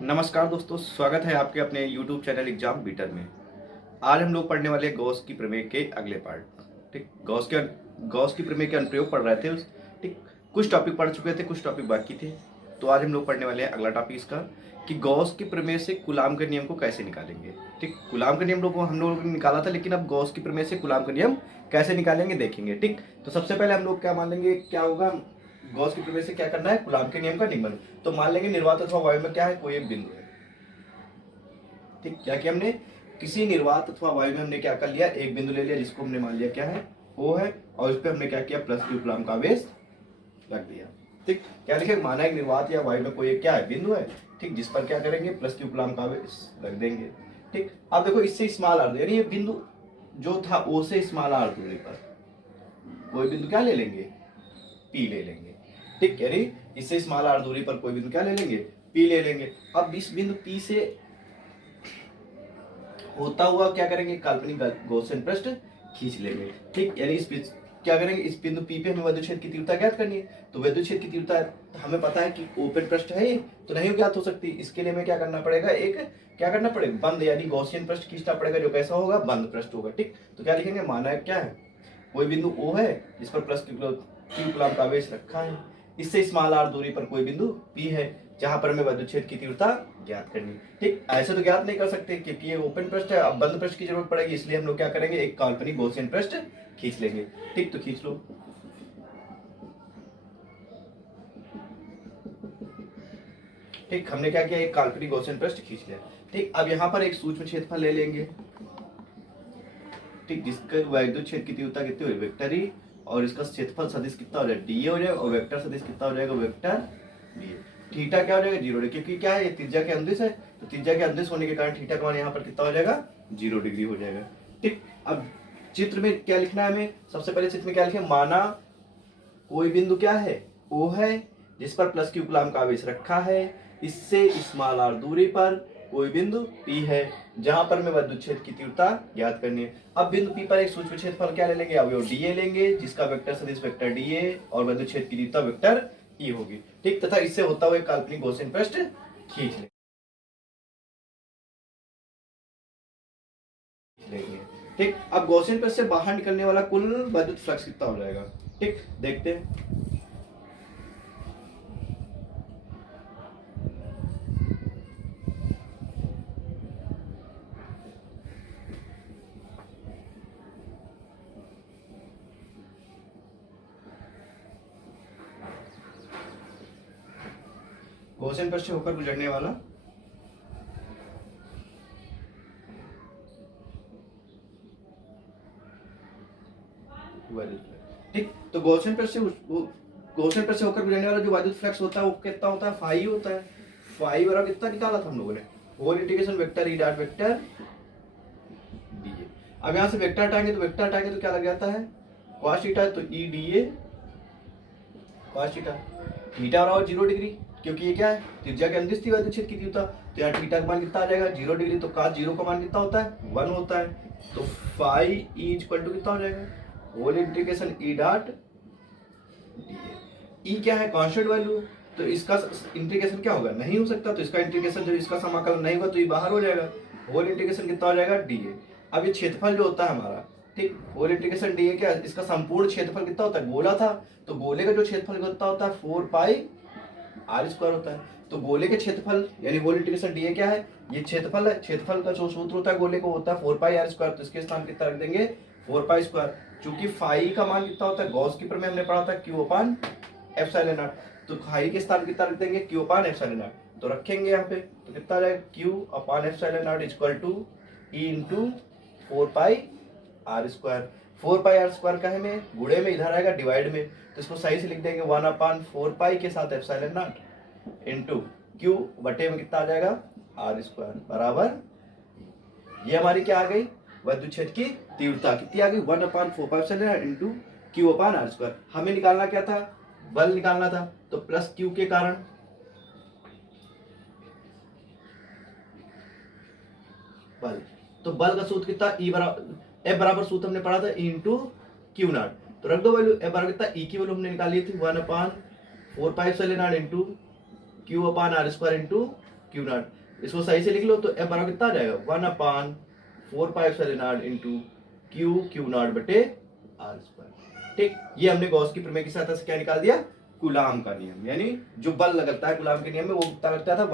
नमस्कार दोस्तों, स्वागत है आपके अपने YouTube चैनल एग्जाम बीटर में। आज हम लोग पढ़ने वाले हैं गॉस की प्रमेय के अगले पार्ट। ठीक, गॉस की प्रमेय के अनुप्रयोग पढ़ रहे थे ठीक, कुछ टॉपिक पढ़ चुके थे, कुछ टॉपिक बाकी थे। तो आज हम लोग पढ़ने वाले हैं अगला टॉपिक इसका कि गॉस की प्रमेय से कूलाम के नियम को कैसे निकालेंगे। ठीक, कूलाम का नियम हम लोगों ने निकाला था, लेकिन अब गॉस की प्रमेय से कूलाम का नियम कैसे निकालेंगे देखेंगे। ठीक, तो सबसे पहले हम लोग क्या मान लेंगे, क्या होगा, गॉस की प्रमेय से क्या करना है, कूलाम के नियम का निगमन। तो मान लेंगे निर्वात अथवा वायु में क्या है, कोई एक बिंदु है। ठीक, क्या किया हमने, किसी निर्वात अथवा वायु में हमने क्या कर लिया, एक बिंदु ले लिया जिसको हमने मान लिया क्या है, O है, और उस पर हमने क्या किया, प्लस क्यू कूलाम का आवेश रख दिया। ठीक, क्या लिखे, माना एक निर्वात या वायु में कोई एक क्या है, बिंदु है। ठीक, जिस पर क्या करेंगे, प्लस क्यू कूलाम का आवेश रख देंगे। ठीक, अब देखो इससे स्मॉल आर, यानी ये बिंदु जो था O से स्मॉल आर दूरी पर कोई बिंदु क्या ले लेंगे, P ले लेंगे। ठीक, यानी इससे स्मॉल आर दूरी पर कोई बिंदु क्या ले लेंगे, P ले लेंगे। अब इस बिंदु P से होता हुआ क्या करेंगे, काल्पनिक गॉसियन पृष्ठ खींच लेंगे। ठीक, यानी इस क्या करेंगे, इस बिंदु P पे हमें विद्युत क्षेत्र की तीव्रता ज्ञात करनी है। तो विद्युत क्षेत्र की तीव्रता हमें पता है कि ओपन पृष्ठ है, तो नहीं ज्ञात हो सकती। इसके लिए हमें क्या करना पड़ेगा, एक क्या करना पड़ेगा, बंद यानी गॉसियन पृष्ठ खींचना पड़ेगा, जो कैसा होगा, बंद पृष्ठ होगा। ठीक, तो क्या लिखेंगे, माना क्या है, कोई बिंदु O है जिस पर प्लस क्यू कूलाम का आवेश रखा है, इससे स्मॉल r दूरी पर कोई बिंदु P है जहां पर हमें विद्युत क्षेत्र की तीव्रता ज्ञात करनी। ठीक, ऐसे तो ज्ञात नहीं कर सकते क्योंकि ये ओपन पृष्ठ है, अब बंद पृष्ठ की जरूरत पड़ेगी, इसलिए हम लोग क्या करेंगे, एक काल्पनिक गॉसियन पृष्ठ खींच लेंगे। ठीक, तो खींच लो। ठीक, हमने क्या किया, एक काल्पनिक गॉसियन पृष्ठ खींच लिया। ठीक, अब यहाँ पर एक सूक्ष्म क्षेत्रफल ले लेंगे। ठीक, जिसका विद्युत क्षेत्र की तीव्रता कितनी हुई, वेक्टर ई, और इसका क्षेत्रफल सदिश कितना हो जाएगा, डीए हो जाएगा, और वेक्टर सदिश कितना हो जाएगा, वेक्टर डीए। थीटा क्या हो जाएगा, 0 क्योंकि क्या है, ये त्रिज्या के अंदिश है, तो त्रिज्या के अंदिश होने के कारण थीटा का मान यहाँ पर कितना हो जाएगा, 0 डिग्री हो जाएगा। ठीक, अब चित्र में क्या लिखना है हमें, सबसे पहले चित्र में क्या लिखे, माना कोई बिंदु क्या है, O है जिस पर प्लस क्यू कूलाम का आवेश रखा है, इससे स्मॉल r दूरी पर कोई बिंदु P है जहां पर मैं विद्युत क्षेत्र की तीव्रता ज्ञात करनी है। अब बिंदु P पर एक सूक्ष्म क्षेत्रफल क्या ले लेंगे, अवयव dA लेंगे, जिसका वेक्टर सदिश वेक्टर dA और विद्युत क्षेत्र की तीव्रता वेक्टर E होगी। ठीक, तथा इससे होता हुआ काल्पनिक गॉसियन पृष्ठ खींच लेंगे। ठीक, अब गॉसियन पृष्ठ से बाहर निकलने वाला कुल विद्युत फ्लक्स कितना हो जाएगा। ठीक, देखते हैं। गॉसियन पृष्ठ से होकर गुजरने वाला ठीक, तो गॉसियन पृष्ठ से होकर गुजरने वाला जो विद्युत फ्लक्स होता है वो कितना होता है, फाई होता है। फाई बराबर कितना निकाला था हम लोगों ने, whole integration vector e dot vector d A. अब यहां से वेक्टर हटाएंगे तो क्या लग जाता है, cos थीटा, तो ई डीए cos थीटा। थीटा बराबर 0 डिग्री, क्योंकि ये क्या है, त्रिज्या के अंदिश थी विद्युत क्षेत्र की तीव्रता, तो यहाँ थीटा का मान कितना आ जाएगा, 0 डिग्री, तो cos 0 का मान कितना होता है, 1 होता है। तो फाई ई इक्वल टू कितना हो जाएगा, whole integration e dot e क्या है, कांस्टेंट वैल्यू, तो इसका इंटीग्रेशन क्या होगा, नहीं हो सकता, तो इसका इंटीग्रेशन जब इसका समाकलन नहीं होगा तो ये बाहर हो जाएगा, होल इंटीग्रेशन कितना हो जाएगा, डीए। अब ये क्षेत्रफल जो होता है हमारा, ठीक, होल इंटीग्रेशन डीए क्या, इसका संपूर्ण क्षेत्रफल कितना होता है, गोला था, तो गोले का जो क्षेत्रफल कितना होता है, 4 पाई आर स्क्वायर होता है। तो गोले के क्षेत्रफल यानी होल इंटीग्रेशन डीए क्या है, ये क्षेत्रफल है, क्षेत्रफल का जो सूत्र होता है गोले को होता है 4 पाई आर स्क्वायर, तो इसके स्थान कितना रख देंगे, 4 पाई स्क्वायर। चूंकि फाई का मान कितना होता है, गॉस की प्रमेय हमने पढ़ा था, क्यू अपान एप्सिलॉन नॉट, तो फाई के स्थान कितना रख देंगे, क्यू अपान एप्सिलॉन नॉट, तो रखेंगे यहाँ पे, तो कितना आ जाएगा, q upon epsilon naught equal to e into 4 pi r square. 4 pi r square का है में गुणे में, इधर आएगा डिवाइड में, तो इसको सही से लिख देंगे 1 अपान 4 पाई के साथ एप्सिलॉन नॉट इंटू क्यू बटे में कितना आ जाएगा, आर स्क्वायर बराबर, ये हमारी क्या आ गई, विद्युत क्षेत्र की तीव्रता कितनी आ गई, 1 upon 4 pi epsilon naught into q upon r square. हमें निकालना क्या था, बल निकालना था, तो प्लस क्यू के कारण बल, तो बल का सूत्र कितना, ई बराबर एफ बराबर सूत्र हमने पढ़ा था ई इंटू क्यू नॉट, तो रख दो वैल्यू, एफ बराबर कितना, ई की वैल्यू हमने निकाली थी 1 upon 4 pi epsilon naught into q upon r square into q naught. इसको सही से लिख लो तो एफ बराबर कितना आ जाएगा 1/4 इंटू क्यू नॉट बटे आर स्क्वायर। ठीक, ये हमने गॉस की प्रमेय की सहायता से क्या निकाल दिया, कूलाम का नियम, यानी जो बल लगता है कूलाम के नियम में वो कितना लगता था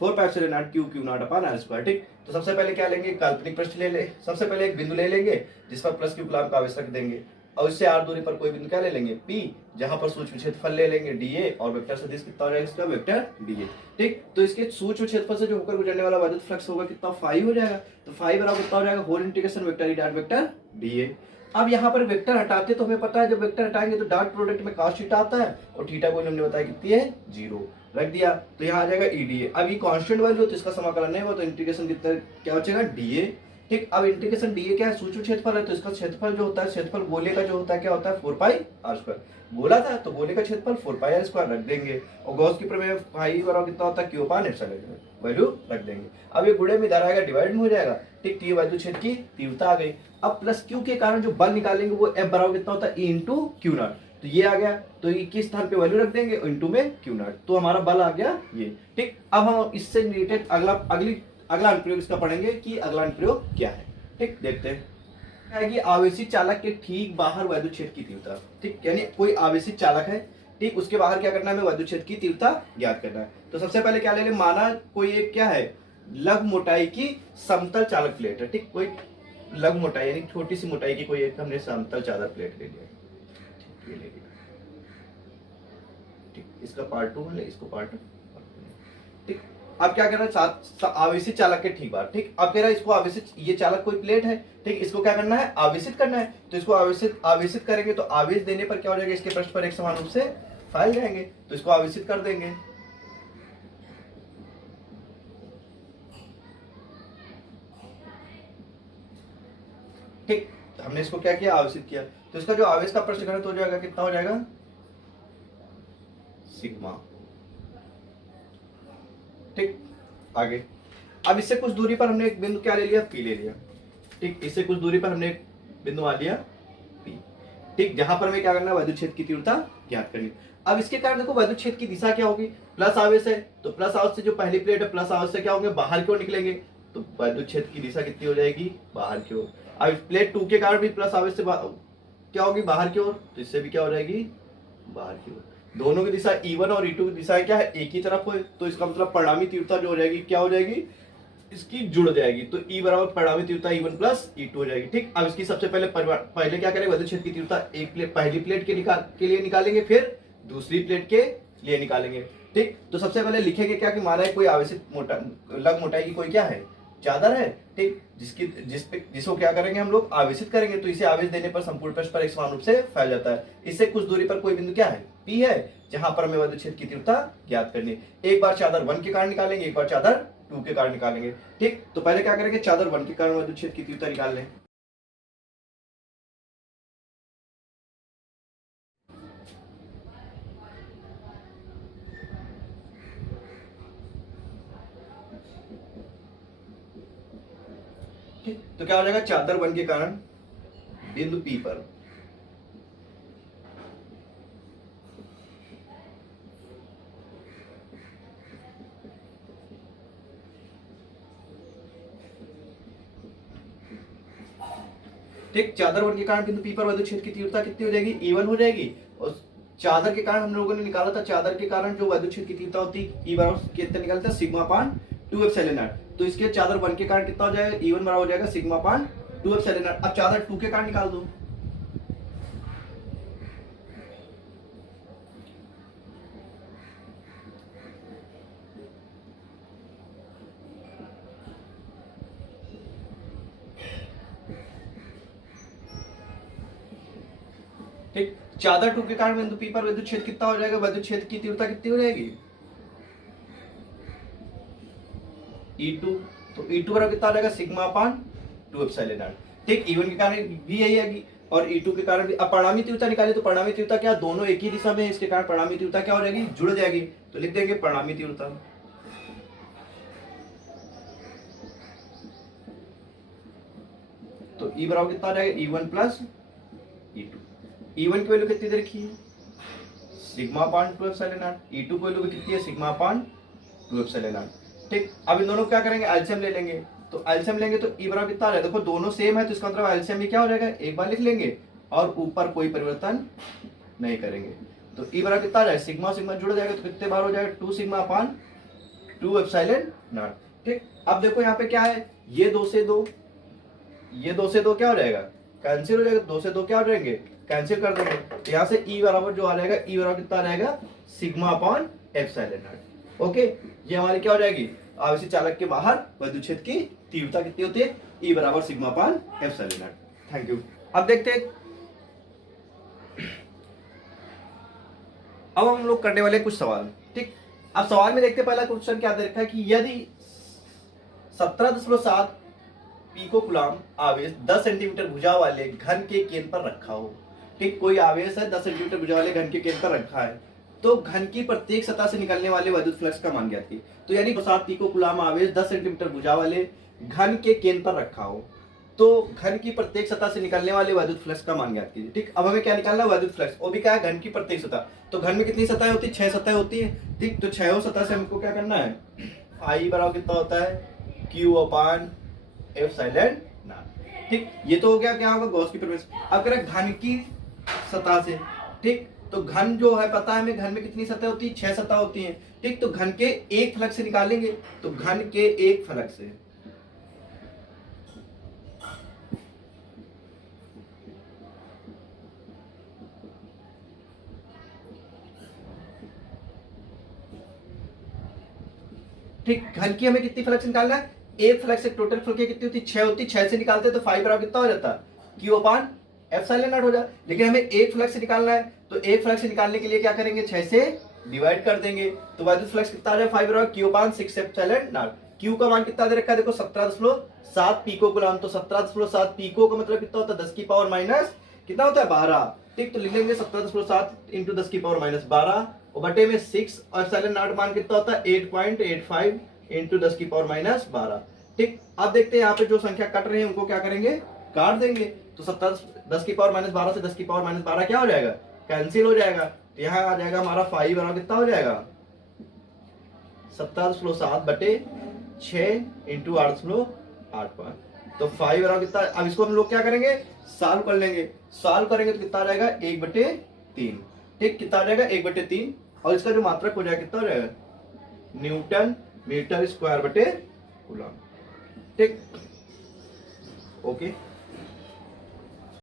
1/4 q naught upon r square. ठीक, तो सबसे पहले क्या लेंगे, काल्पनिक पृष्ठ ले सबसे पहले एक बिंदु ले लेंगे जिस पर प्लस क्यू कूलाम का आवेश रख देंगे और इससे r दूरी पर कोई बिंदु क्या ले लेंगे P, जहां पर सूक्ष्म क्षेत्रफल ले लेंगे dA और वेक्टर सदिश कितना हो जाएगा इसका वेक्टर dA। ठीक, तो इसके सूक्ष्म क्षेत्रफल से जो होकर गुजरने वाला वैद्युत फ्लक्स होगा कितना फाई हो जाएगा, तो फाई बराबर कितना हो जाएगा whole integration vector e dot vector dA। अब यहाँ पर वेक्टर हटाते तो हमें पता है जब वेक्टर हटाएंगे तो डॉट प्रोडक्ट में cos थीटा आता है और थीटा को हमने बताया कितनी है 0 रख दिया, तो यहाँ आ जाएगा EDA। अब ये कांस्टेंट वैल्यू तो इसका समाकलन नहीं हुआ तो इंटीग्रेशन कितना क्या बचेगा DA। ठीक, अब इंटीग्रेशन DA क्या है, सूक्ष्म क्षेत्रफल है तो इसका क्षेत्रफल जो होता है, क्षेत्रफल गोले का जो होता है क्या होता है 4πr²। गोला था तो गोले का क्षेत्रफल 4πr² रख देंगे और गॉस की प्रमेय फाई बराबर कितना होता है q/ε वैल्यू रख देंगे। अब ये गुणे में इधर आएगा डिवाइड में हो जाएगा। ठीक, तो ये वैद्युत क्षेत्र की तीव्रता आ गई। अब प्लस क्यू के कारण जो बल निकालेंगे वो F बराबर कितना होता है E इंटू क्यू नॉट, तो ये आ गया, तो ये किस स्थान पे वैल्यू रख देंगे इंटू में क्यू नॉट, तो हमारा बल आ गया ये। ठीक, अब हम इससे रिलेटेड अगला अनुप्रयोग इसका पढ़ेंगे कि अगला अनुप्रयोग क्या है। ठीक, देखते हैं है कि आवेशित चालक के ठीक बाहर वैद्युत क्षेत्र की तीव्रता। ठीक, यानी कोई आवेशित चालक है, ठीक, उसके बाहर क्या करना है, हमें वैद्युत क्षेत्र की तीव्रता ज्ञात करना है। तो सबसे पहले क्या ले लें, माना कोई एक क्या है लघु मोटाई की समतल चालक प्लेट है। ठीक, कोई लघु मोटाई यानी छोटी सी मोटाई की कोई एक हमने समतल चालक प्लेट ले लिया। ठीक, ये ले लिया। ठीक, इसका पार्ट 2 है, इसको पार्ट 2। ठीक, अब क्या करना है, आवेशित चालक के ठीक बाहर। ठीक, अब कह रहा है इसको आवेशित, ये चालक कोई प्लेट है, ठीक, इसको क्या करना है आवेशित करना है, तो इसको आवेशित करेंगे तो आवेश देने पर क्या हो जाएगा, इसके पृष्ठ पर एक समान रूप से फैल जाएंगे, तो इसको आवेशित कर देंगे। ठीक, हमने इसको क्या किया आवेशित किया, तो इसका जो आवेश का पृष्ठ घनत्व हो जाएगा कितना हो जाएगा सिग्मा। ठीक, आगे अब इससे कुछ दूरी पर हमने एक बिंदु क्या ले लिया P ले लिया। ठीक, इससे कुछ दूरी पर हमने एक बिंदु मान लिया P। ठीक, जहां पर हमें क्या करना है वैद्युत क्षेत्र की तीव्रता ज्ञात करनी। अब इसके कारण देखो वैद्युत क्षेत्र की दिशा क्या होगी, प्लस आवेश है तो प्लस आवेश से जो पहली प्लेट है प्लस आवेश से क्या होंगे बाहर की ओर निकलेंगे, तो वैद्युत क्षेत्र की दिशा कितनी हो जाएगी बाहर की ओर। अब प्लेट 2 के कारण भी प्लस आवेश से क्या होगी बाहर की ओर, तो इससे भी क्या हो जाएगी बाहर की ओर। दोनों की दिशा E1 और E2 की दिशा क्या है एक ही तरफ हो, तो इसका मतलब परिणामी तीव्रता जो हो जाएगी क्या हो जाएगी इसकी जुड़ जाएगी, तो E बराबर परिणामी तीव्रता E1 प्लस E2 हो जाएगी। ठीक, अब इसकी सबसे पहले क्या करेंगे वैद्युत क्षेत्र की तीव्रता एक प्लेट पहली प्लेट के लिए निकालेंगे, फिर दूसरी प्लेट के लिए निकालेंगे। ठीक, तो सबसे पहले लिखेंगे क्या कि माना है कोई आवेशित लघु मोटाई की कोई क्या है चादर है। ठीक, जिसको क्या करेंगे हम लोग आवेशित करेंगे, तो इसे आवेश देने पर संपूर्ण पृष्ठ पर एक समान रूप से फैल जाता है। इससे कुछ दूरी पर कोई बिंदु क्या है P है, जहां पर हमें वैद्युत क्षेत्र की तीव्रता ज्ञात करनी है। एक बार चादर 1 के कारण निकालेंगे, एक बार चादर 2 के कारण निकालेंगे। ठीक, तो पहले क्या करेंगे चादर 1 के कारण वैद्युत क्षेत्र की तीव्रता निकाल लें। ठीक, तो क्या हो जाएगा चादर 1 के कारण बिंदु P पर ठीक, चादर 1 के कारण बिंदु P पर वैद्युत क्षेत्र की तीव्रता कितनी हो जाएगी E1 हो जाएगी, और चादर के कारण हम लोगों ने निकाला था चादर के कारण जो वैद्युत क्षेत्र की तीव्रता होती है E बराबर कितना निकालते हैं सिग्मा अपान 2 एप्सिलॉन नॉट, तो इसके चादर 1 के कारण कितना हो जाएगा E1 बराबर हो जाएगा सिग्मा अपान 2 एप्सिलॉन नॉट। अब चादर 2 के कारण निकाल दो, ठीक, चादर 2 के कारण बिंदु P पर विद्युत क्षेत्र कितना हो जाएगा, विद्युत क्षेत्र की तीव्रता कितनी हो जाएगी E2, तो E2 बराबर कितना हो जाएगा सिग्मा अपान 2 एप्सिलॉन नॉट। ठीक, E1 के कारण भी यही आएगी और E2 के कारण भी। अब परिणामी तीव्रता निकाले तो परिणामी तीव्रता क्या दोनों एक ही दिशा में है, इसके कारण परिणामी तीव्रता क्या हो जाएगी जुड़ जाएगी, तो लिख देंगे परिणामी तीव्रता। तो E बराबर कितना आ जाएगा E1 प्लस E2। E1 की वैल्यू कितनी दे रखी है sigma upon 2 epsilon not, E2 की वैल्यू कितनी है सिग्मा अपान 2 एप्सिलॉन नॉट। ठीक, अब इन दोनों को क्या करेंगे, एलसीएम ले लेंगे। तो एलसीएम लेंगे तो ई बराबर कितना आ जाएगा, देखो दोनों सेम है तो इसका मतलब एलसीएम में क्या हो जाएगा, एक बार लिख लेंगे और ऊपर कोई परिवर्तन नहीं करेंगे। तो ई बराबर कितना आ जाएगा, सिग्मा सिग्मा जुड़ जाएगा तो कितने बार हो जाएगा, 2 सिग्मा अपान 2 एप्सिलॉन नॉट। ठीक, अब देखो यहाँ पे क्या है, ये 2 से 2, ये 2 से 2 क्या हो जाएगा, कैंसिल हो जाएगा, 2 से 2 क्या हो जाएंगे, कैंसिल कर देंगे। तो यहाँ से ई बराबर जो आ जाएगा, ई बराबर कितना आ जाएगा, sigma upon epsilon not. Okay, ये हमारी क्या हो जाएगी, आवेशी चालक के बाहर विद्युत क्षेत्र की तीव्रता कितनी होती है, ई बराबर sigma upon epsilon not. Thank you. अब देखते हैं, अब हम लोग करने वाले कुछ सवाल। ठीक, अब सवाल में देखते हैं, पहला क्वेश्चन क्या दे रखा है कि यदि 17.7 पिको कूलम आवेश 10 सेंटीमीटर भुजा वाले घन के केंद्र पर रखा हो। ठीक, कोई आवेश है 10 सेंटीमीटर भुजा वाले घन के केंद्र पर रखा है, तो घन की प्रत्येक सतह से निकलने वाले विद्युत फ्लक्स का मान ज्ञात कीजिए। तो यानी 7 पिको कूलम आवेश 10 सेंटीमीटर भुजा वाले घन के केंद्र पर रखा हो, तो घन की प्रत्येक सतह से निकलने वाले विद्युत फ्लक्स का मान ज्ञात कीजिए। ठीक, अब हमें क्या निकालना है, विद्युत फ्लक्स, वो भी क्या है, घन की प्रत्येक सतह। तो घन में कितनी सतह होती है, 6 सतह होती है। ठीक, तो 6 सतह से हमको क्या करना है, आई बराबर कितना होता है, क्यू अपान एप्सिलॉन नॉट। ठीक, ये तो हो गया, क्या होगा, गॉस की प्रवेश। अब करें घन की सतह से। ठीक, तो घन जो है पता है हमें, घन में कितनी सतह होती है, 6 सतह होती है। ठीक, तो घन के एक फलक से निकालेंगे, तो घन के एक फलक से, ठीक, घन की हमें कितनी फलक से निकालना है, एक फलक से। टोटल फलकें कितनी होती है, 6 होती है, 6 से निकालते हैं तो 5 बराबर कितना हो जाता है, क्यू अपान एप्सिलॉन नॉट हो जाए। लेकिन हमें एक फ्लक्स से निकालना है, तो एक फ्लक्स से निकालने के लिए क्या करेंगे, 6 से डिवाइड कर देंगे, तो विद्युत फ्लक्स कितना आ जाए, 5 बराबर Q upon 6 epsilon not. Q का मान कितना दे रखा है, देखो 17.7 पिको कूलम। तो 17.7 पिको का मतलब कितना होता है, 10 की पावर माइनस कितना होता है, 12। ठीक, तो लिख लेंगे 17.7 इंटू 10 की पावर माइनस 12 और बटे में 6 और एप्सिलॉन नॉट मान कितना होता है, 8.85 इंटू 10 की पावर माइनस 12। ठीक, अब देखते हैं यहाँ पे जो संख्या कट रही है उनको क्या करेंगे, काट देंगे। तो 10 की पावर माइनस 12 से 10 की पावर माइनस 12 क्या हो जाएगा, कैंसिल हो जाएगा। तो यहाँ आ जाएगा हमारा 5 बराबर कितना हो जाएगा, 17.7 बटे 6 इंटू 8.85। तो 5 बराबर कितना, अब इसको हम लोग क्या करेंगे, सॉल्व कर लेंगे। सॉल्व करेंगे तो कितना आ जाएगा, 1/3। ठीक, कितना आ जाएगा, 1/3 और इसका जो मात्रक हो जाएगा कितना हो जाएगा, न्यूटन मीटर स्क्वायर बटे कूलम। ठीक, ओके।